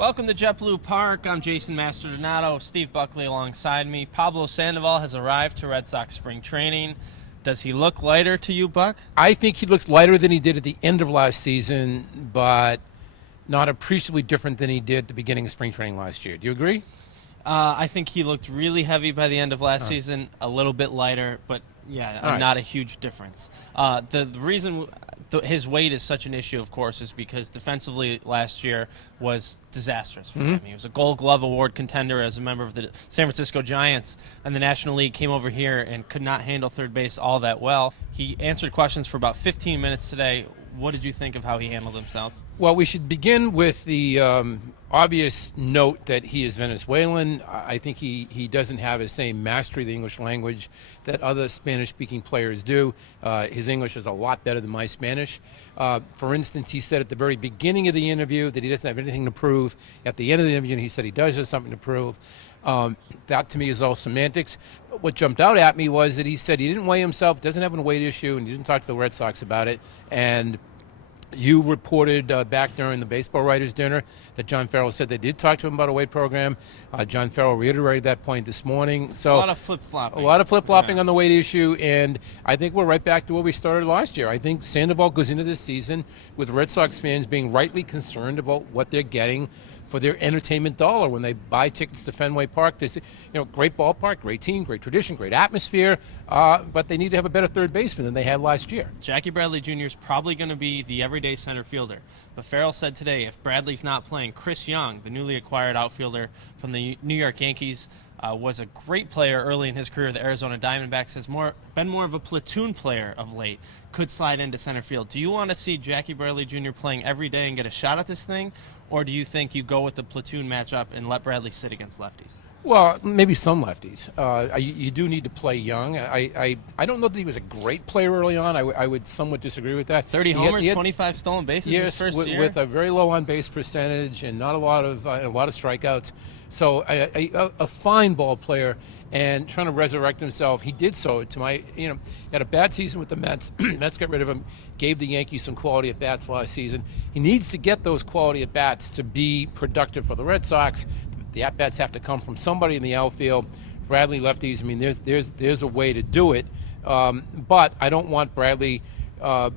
Welcome to JetBlue Park. I'm Jason Mastrodonato. Steve Buckley alongside me. Pablo Sandoval has arrived to Red Sox Spring Training. Does he look lighter to you, Buck? I think he looks lighter than he did at the end of last season, but not appreciably different than he did at the beginning of spring training last year. Do you agree? I think he looked really heavy by the end of last season, a little bit lighter, but yeah, not a huge difference. The reason his weight is such an issue, of course, is because defensively last year was disastrous for him. He was a Gold Glove Award contender as a member of the San Francisco Giants, and the National League came over here and could not handle third base all that well. He answered questions for about 15 minutes today. What did you think of how he handled himself? Well, we should begin with the obvious note that he is Venezuelan. I think he doesn't have the same mastery of the English language that other Spanish-speaking players do. His English is a lot better than my Spanish. For instance, he said at the very beginning of the interview that he doesn't have anything to prove. At the end of the interview, he said he does have something to prove. That to me is all semantics. But what jumped out at me was that he said he didn't weigh himself, doesn't have a weight issue, and he didn't talk to the Red Sox about it. And you reported back during the baseball writers' dinner that John Farrell said they did talk to him about a weight program. John Farrell reiterated that point this morning. So a lot of flip-flopping. A lot of flip-flopping on the weight issue, and I think we're right back to where we started last year. I think Sandoval goes into this season with Red Sox fans being rightly concerned about what they're getting for their entertainment dollar when they buy tickets to Fenway Park. They say, great ballpark, great team, great tradition, great atmosphere, but they need to have a better third baseman than they had last year. Jackie Bradley Jr. is probably going to be the everyday center fielder. But Farrell said today if Bradley's not playing, Chris Young, the newly acquired outfielder from the New York Yankees, was a great player early in his career. The Arizona Diamondbacks has been more of a platoon player of late. Could slide into center field. Do you want to see Jackie Bradley Jr. playing every day and get a shot at this thing? Or do you think you go with the platoon matchup and let Bradley sit against lefties? Well, maybe some lefties. You do need to play young. I don't know that he was a great player early on. I would somewhat disagree with that. 30 homers, 25 stolen bases his first year? With a very low on-base percentage and not a lot of strikeouts. So a fine ball player and trying to resurrect himself. He did so to my, had a bad season with the Mets. Mets got rid of him, gave the Yankees some quality at-bats last season. He needs to get those quality at-bats to be productive for the Red Sox. The at-bats have to come from somebody in the outfield. Bradley lefties, there's a way to do it. But I don't want Bradley, I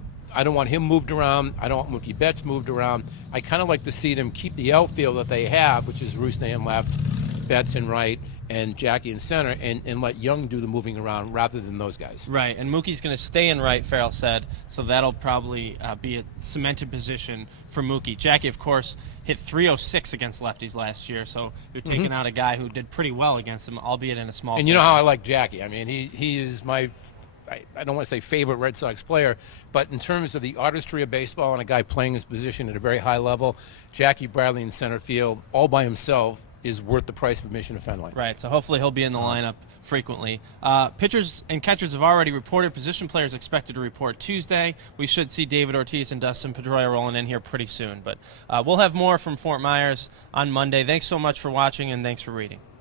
don't want him moved around. I don't want Mookie Betts moved around. I kind of like to see them keep the outfield that they have, which is Rusney in left, Betts in right, and Jackie in center, and let Young do the moving around rather than those guys. Right, and Mookie's going to stay in right, Farrell said, so that'll probably be a cemented position for Mookie. Jackie, of course, hit .306 against lefties last year, so you're taking out a guy who did pretty well against him, albeit in a small And you know how I like Jackie. He is my, I don't want to say favorite Red Sox player, but in terms of the artistry of baseball and a guy playing his position at a very high level, Jackie Bradley in center field all by himself is worth the price of admission to Fenway. Right, so hopefully he'll be in the lineup frequently. Pitchers and catchers have already reported. Position players expected to report Tuesday. We should see David Ortiz and Dustin Pedroia rolling in here pretty soon. But we'll have more from Fort Myers on Monday. Thanks so much for watching, and thanks for reading.